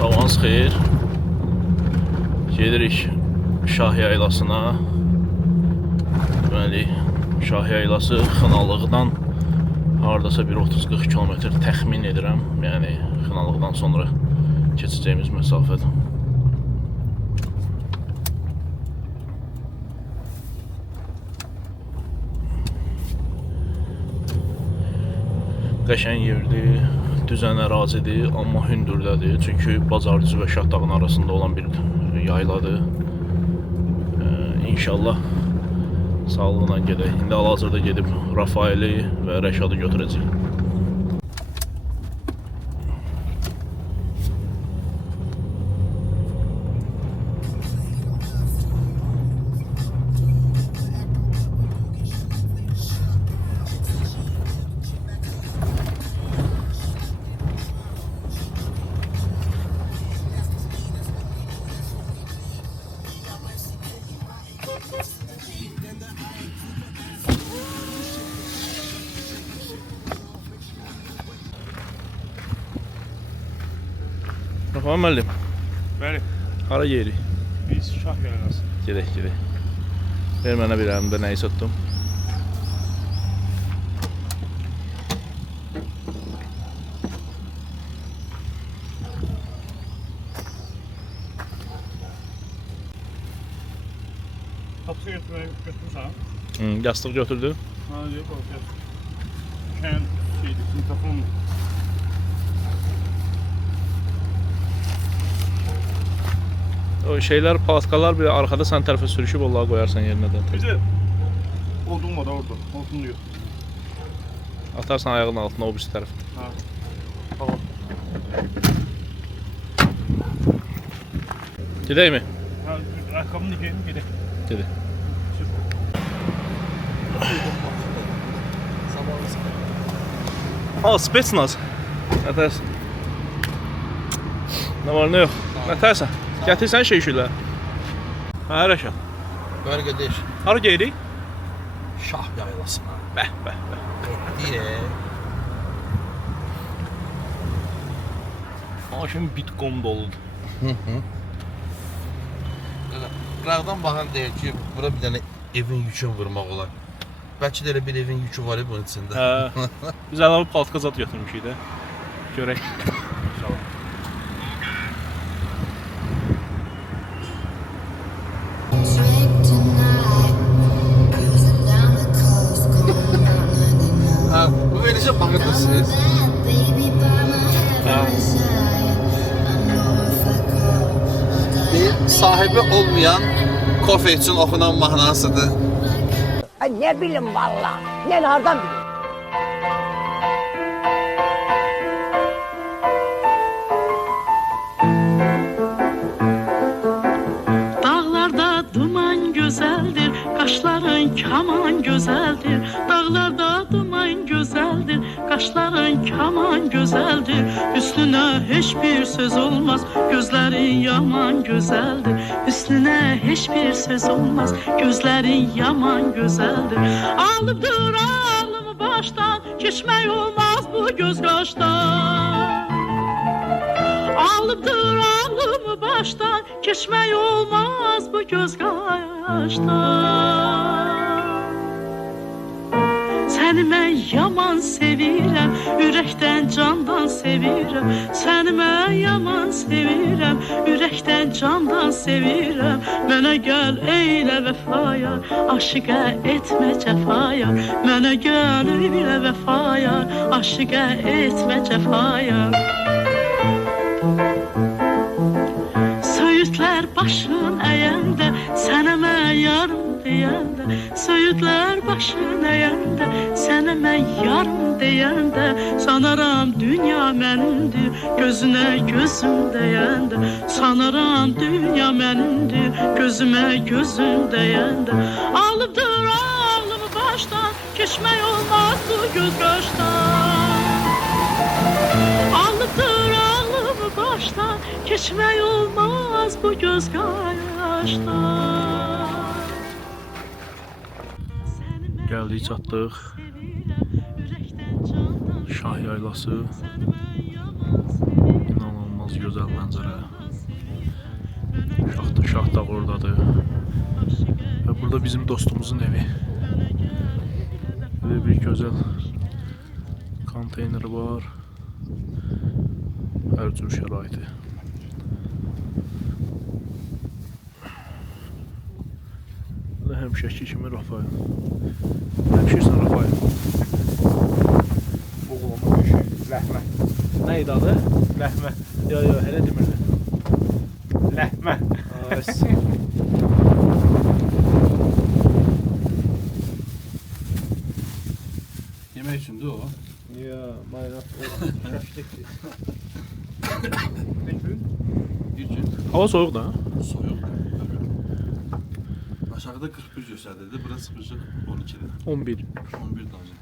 Sabahınız xeyir. Gedirik Şah Yaylasına. Deməli, Şah Yaylası Xınalıqdan hardasa bir 30-40 kilometr təxmin edirəm. Yəni Xınalıqdan sonra keçəcəyimiz məsafədir. Qəşəng yerdir, düzən ərazidir, amma hündürdədir. Çünki Bazardüzü və Şahdağın arasında olan bir yayladır. İnşallah sağlığına gedək. İndi hal-hazırda gedib Rafaeli və Rəşadı götürəcəyik. Rafa müəllim, Bəli, hara yeyirik? biz Şah Yaylası. Gedək. Ver mənə bir əlimdə nəyi satdım. Tapsı götürmüşəm. Yastıq götürdü. Ha, yox, yox. Kən şeydi, mikrofon. O şeyler, palatkalar bir arkada sen tərəfə sürüşüb onları qoyarsan yerinə də. Bir də odun var orada, odun yox. Atarsan ayağının altına o birisi tərəfə. Ha. Tamam. Gedək mi? Ha, rakamını gelin gedək. Gedək. Ha, Spetsnaz. Nə tərsən? Nə var, nə yox? Nə tərsən? Gətirsən şeyşülə. Hə, Rəşad. Böyle kardeş, Hara geyirik? Şah Yaylasına. Bəh. Diye. Maşın bitkom doludur. Qıraqdan baxan deyir ki, bura bir dənə evin yükünü vurmaq olar. Bəlkə də elə bir evin yükü var bunun içində. Hə. Biz əlavə patka zat götürmüşük də. Görək. Ha, bu verilişə baxırdınız. Bir sahibi olmayan kofe için oxunan mahnasıdır. Ay ne bileyim valla. Ne nereden bileyim? Dağlarda duman güzeldir, kaşların kaman güzeldir. Dağlarda duman güzeldir, kaşların kaman güzeldir. Üstüne hiçbir söz olmaz, gözlerin yaman güzeldir. Üstüne hiçbir söz olmaz, gözlerin yaman güzeldir. Alıpdır ağlımı baştan, geçmek olmaz bu göz kaştan. Alıpdır ağlımı baştan, geçmek olmaz bu göz kaştan. Səni mən yaman sevirəm, ürəkdən candan sevirəm. Səni mən yaman sevirəm, ürəkdən candan sevirəm. Mənə gəl eylə vəfaya, aşiqə etmə cəfaya. Mənə gəl eylə vəfaya, aşiqə etmə cəfaya. Söğütlər başın əyəndə, sənə mən yarım deyəndə. Söğütlər başın əyəndə, sənə mən yarım deyəndə. Sanaram dünya mənimdir, gözünə gözüm deyəndə. Sanaram dünya mənimdir, gözümə gözüm deyəndə. Alıbdır ağlımı başdan, keçmək olmaz bu göz qaşdan. Alıbdır ağlımı başdan, keçmək olmaz bu göz qaşdan. Gəldik, çatdıq. Şah Yaylası. İnanılmaz İnanılmaz gözəl mənzərə. Şahdağ oradadır. Və burada bizim dostumuzun evi. Böyle bir gözəl konteyner var. Hər cür şəraiti. Və həmişəki kimi Rafael. Həmişəsən Rafael. Oğlumun işi. Ləhmə. Nə idi adı? Ləhmə. Yo, elə demirdi. Ləhmə. Yemək üçündür o. Ya, maynat. Bir gün Hava soyuq da. soyuq. Aşağıda 41 göstərdi. Bura sıxışıq 12-dir. 11. 11 dənə.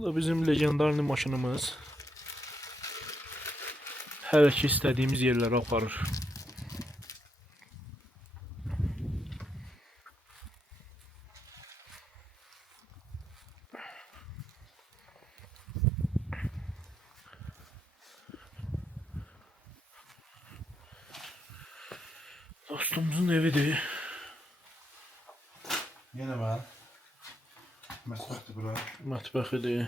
Bu da bizim legendarlı maşınımız. Hər iki istədiyimiz yerlərə aparır. Dostumuzun evidir. Yenə mən. Məsələn bura. Mətbəxidir.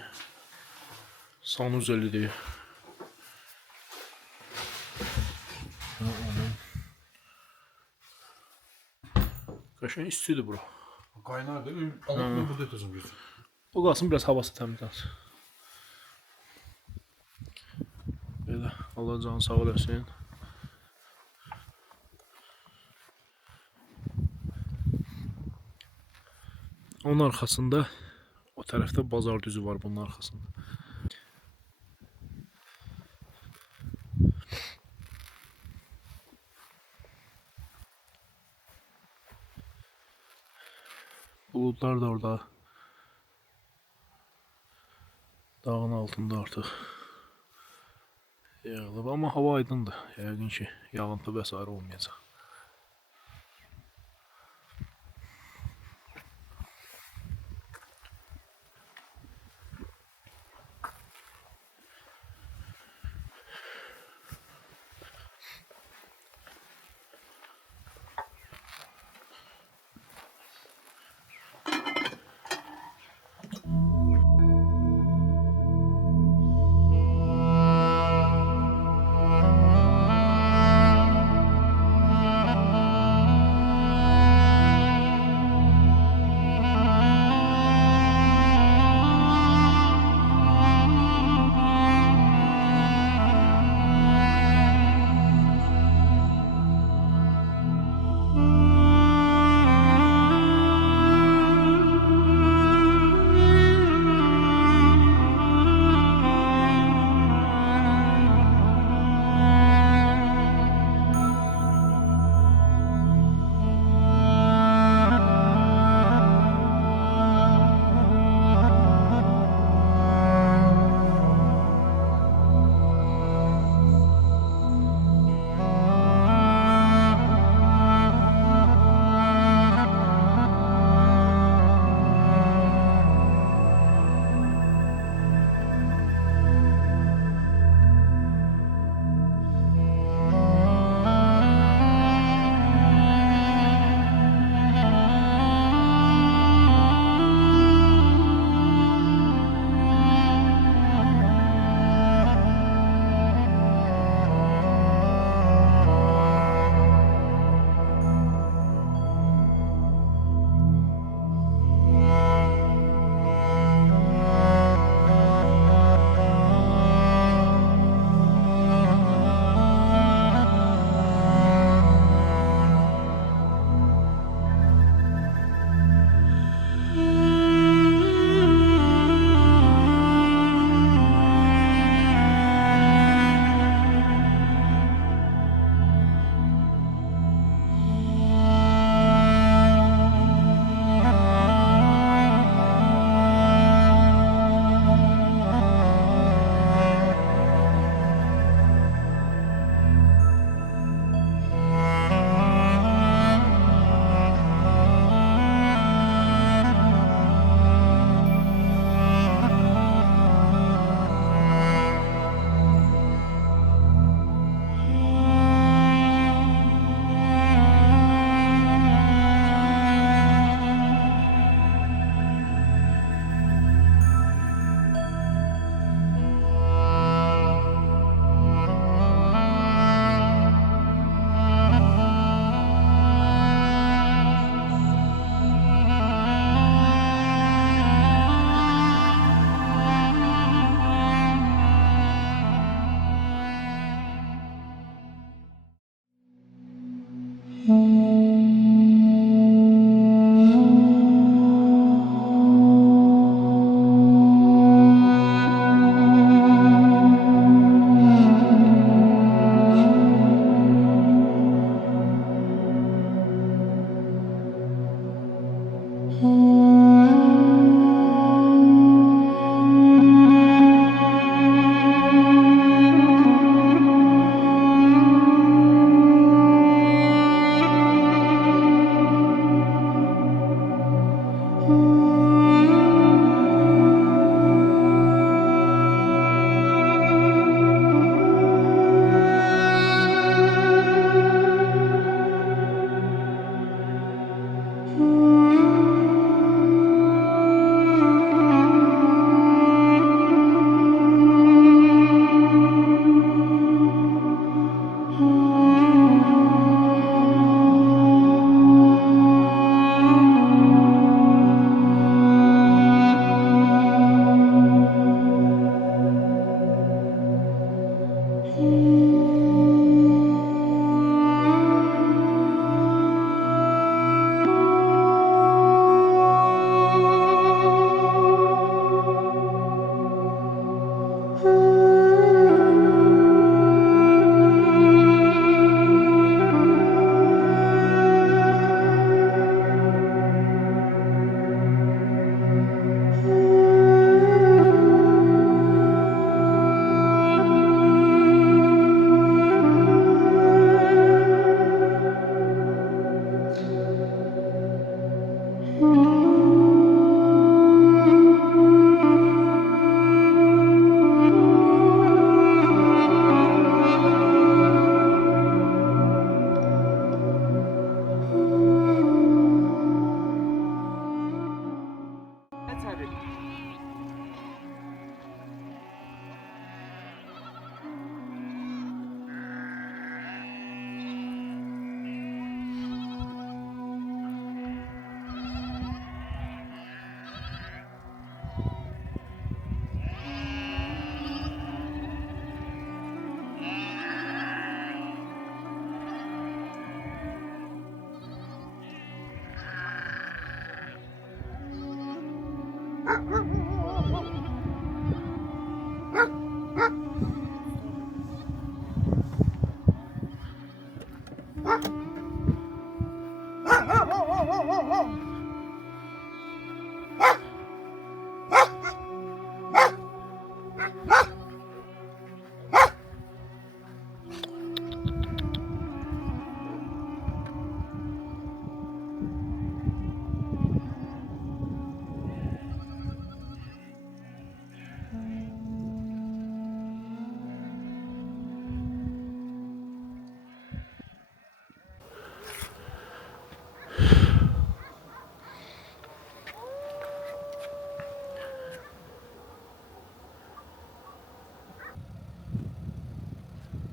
Sanuzelidir. Qəşəng istidir bura. Qaynardır. Alıp burada yatacağım gözüm. O qalsın biraz havası təmizlənsin. Belə Allah canı sağ eləsin. Onun arxasında o tərəfdə bazar düzü var bunun arxasında. Buludlar da orada. Dağın altında artıq yağılıb, amma hava aydındır. Yəqin ki, yağıntı və s. olmayacaq.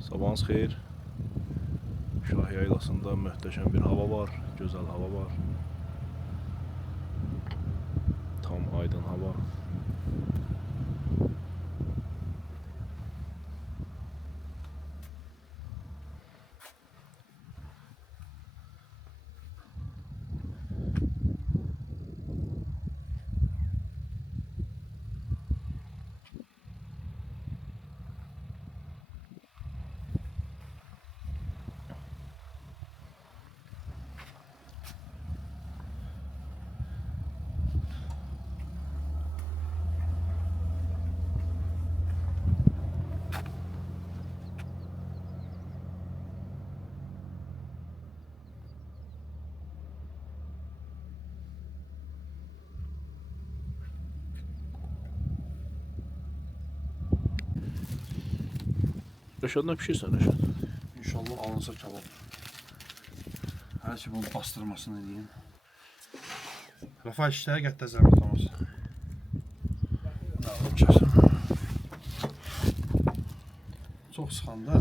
Sabahınız xeyir. Şah yaylasında möhtəşəm bir hava var, gözəl hava var. Tam aydın hava. Rəşad, nə pişirsən Rəşad? İnşallah alınsa kebab. Her şey bunun bastırmasını edeyim. Rafa işleri gətirə zəhmət olmaz. Ne alıp kəsim. Çox sıxanda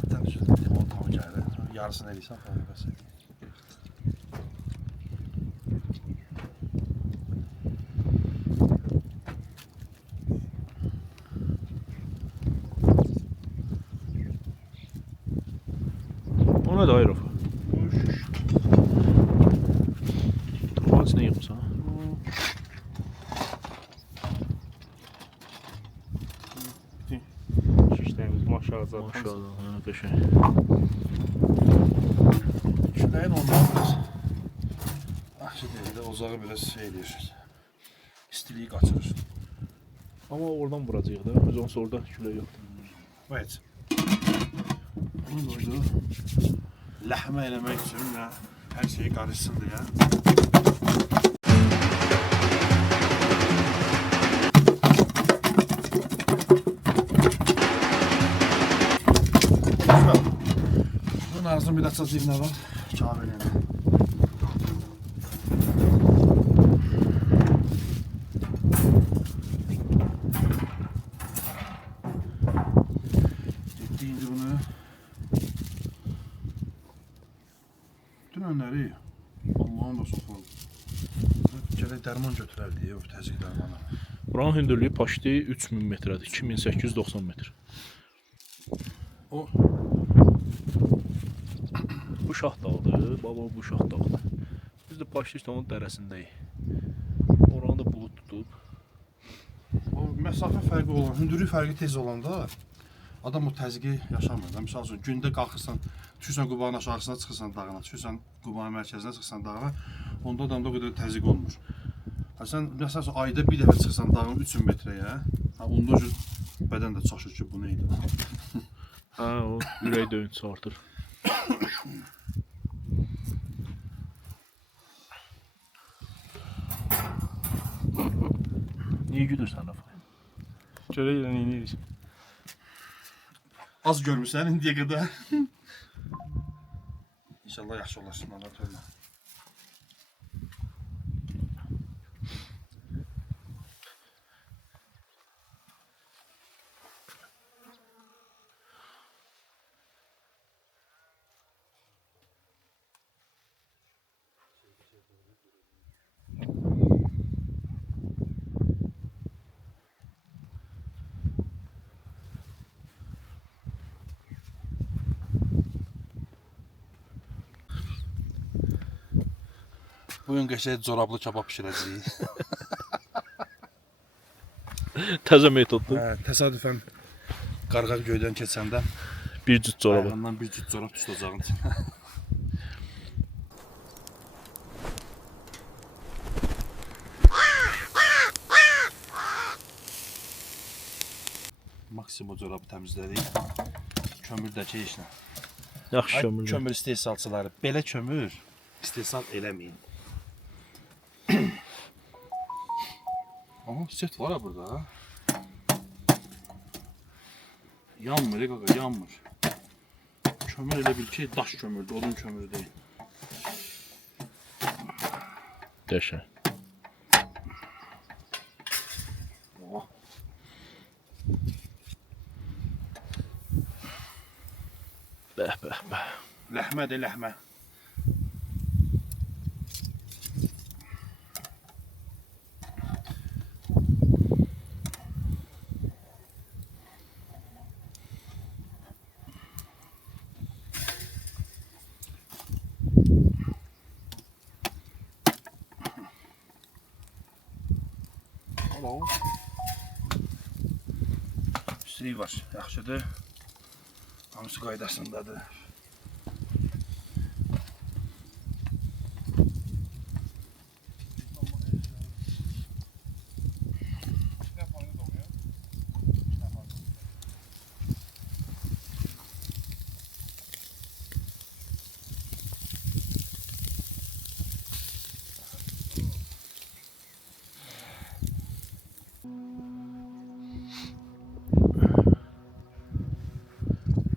ətdən üzüldü. Limon tamı gəlir. Yarısını eləyirsən falan bəs edeyim. O nədir ay Rafa? Torbanın içinə yığmısan? Şişlerimiz maşallah zaten. Maşallah, hə, qəşəng. Küləyin ondan biraz ahşi deyil də ozağı biraz şey eləyir. İstiliyi qaçırır. Amma oradan vuracaq da, biz onsuz orada külək yoxdur. Evet. Bunu koydu. Ləhmə eləmək üçün ya hər şey qarışsın deyə. Bunun ağzını bir açacaq iğnə var. Kâb eləyəndə. Getdi indi bunu. Dünənləri Allah'ın da soxuldu. Gələk dərman götürərdi, yox təzyiq dərmanı. Buranın hündürlüyü paşti 3000 metrədir, 2890 metr. O Bu şah dağıdır, baba bu şah dağıdır. Biz də paşti işte onun dərəsindəyik. Oranı da bulud tutub. O məsafə fərqi olan, hündürlük fərqi tez olanda adam o təzyiqi yaşamır. Məsəl üçün gündə qalxırsan, düşürsən Qubanın aşağısına çıxırsan dağına, düşürsən Qubanın mərkəzinə çıxırsan dağına, onda adamda o qədər təzyiq olmur. Ha sən məsəl üçün ayda bir dəfə çıxırsan dağın 3000 metrəyə, ha onda bədən də çaşır ki, bu nə idi? Hə, o ürək döyüntüsü artır. Niyə gülürsən Rafa? Şöyle yine iniyoruz. Az görmüsən indiyə qədər. İnşallah yaxşı olasın, Allah törlə. Bugün qəşəng corablı kebab pişirəcəyik. Təzə metoddur. Təsadüfən qarğa göydən keçəndə Bir cüt corabı. ayağından bir cüt corab tutacağın. Maksimum corabı təmizlədik. Kömürdəki işlə. Yaxşı Ay, kömür. kömür istehsalçıları, belə kömür istehsal eləməyin. Aha, set var ha burada. Ha? Yanmır, qaqa, yanmır. Kömür elə bil ki, daş kömürdür, odun kömürü deyil. Qəşəng. Oh. Bəh, bəh, bəh. Ləhmədir, ləhmə. Alo. Üstünlük var, yaxşıdır. Hamısı qaydasındadır.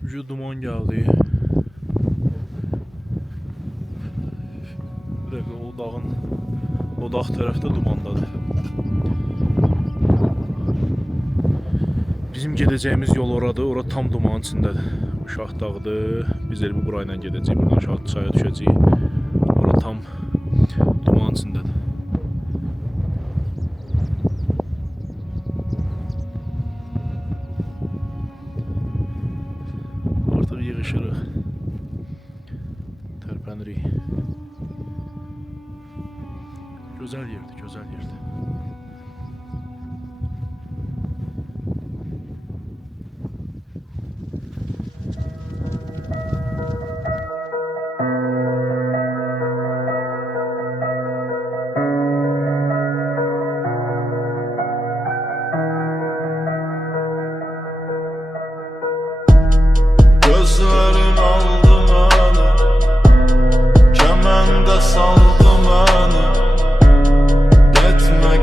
Ucu duman gəldi. Bir dəqiqə o dağ tərəfdə dumandadır. Bizim gedəcəyimiz yol oradır. Ora tam dumanın içindədir. Uşaq dağıdır. Biz elə bura ilə gedəcəyik. Buradan aşağı çaya düşəcəyik. Ora tam dumanın içindədir. Artıq yığışırıq. Tərpənirik. Gözəl yerdir, gözəl yerdir. Gözlerin aldı beni, kemende saldı beni. Gitme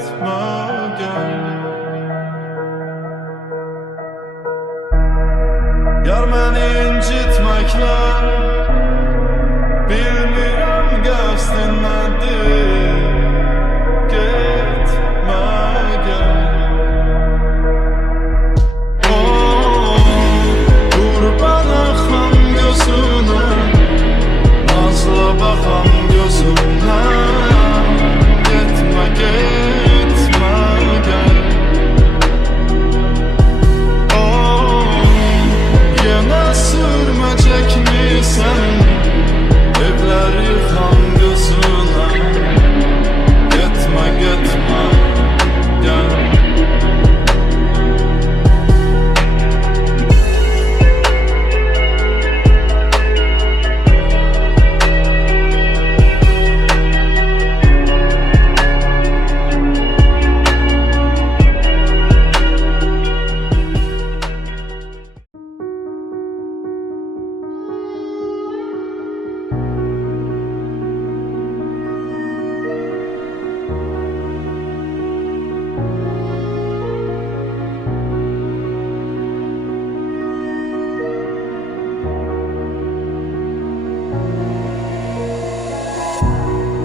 getmə gəl. Yar məni incitməklə bilmirəm qəsdin nədir. Getmə gəl. Qurban axan gözünə, nazla baxan gözünə. Getmə, getmə gəl. Yenə sürməcəkmisən evləri yıxan gözünə. Getmə, getmə gəl.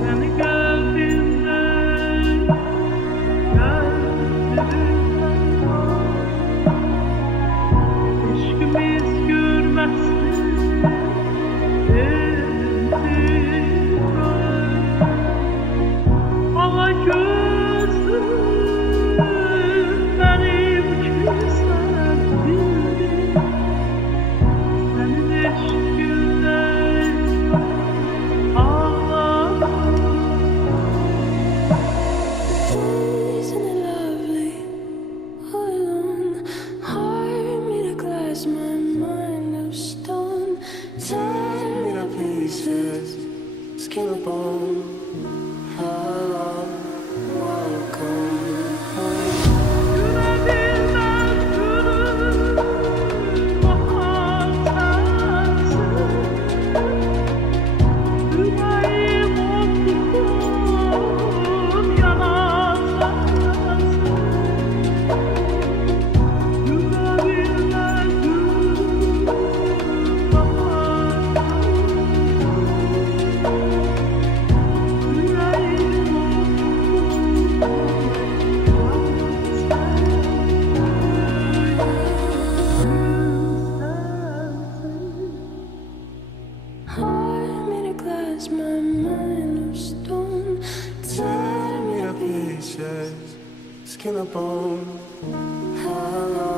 Beni gördüğünde İşkimiz görmezsin Hava gözüm benim kimsem bildi Senin eşkinde Isn't it lovely? All alone, heart made of glass, my mind of stone. Tear me to pieces, skin and bone. How long will you come home? Gülebilmez gülüm bahar sensin Yüreğim okudum yanar sensin Gülebilmez gülüm bahar Yüreğim Heart made of glass, my mind of stone. Tear me to pieces, skin and bone. How long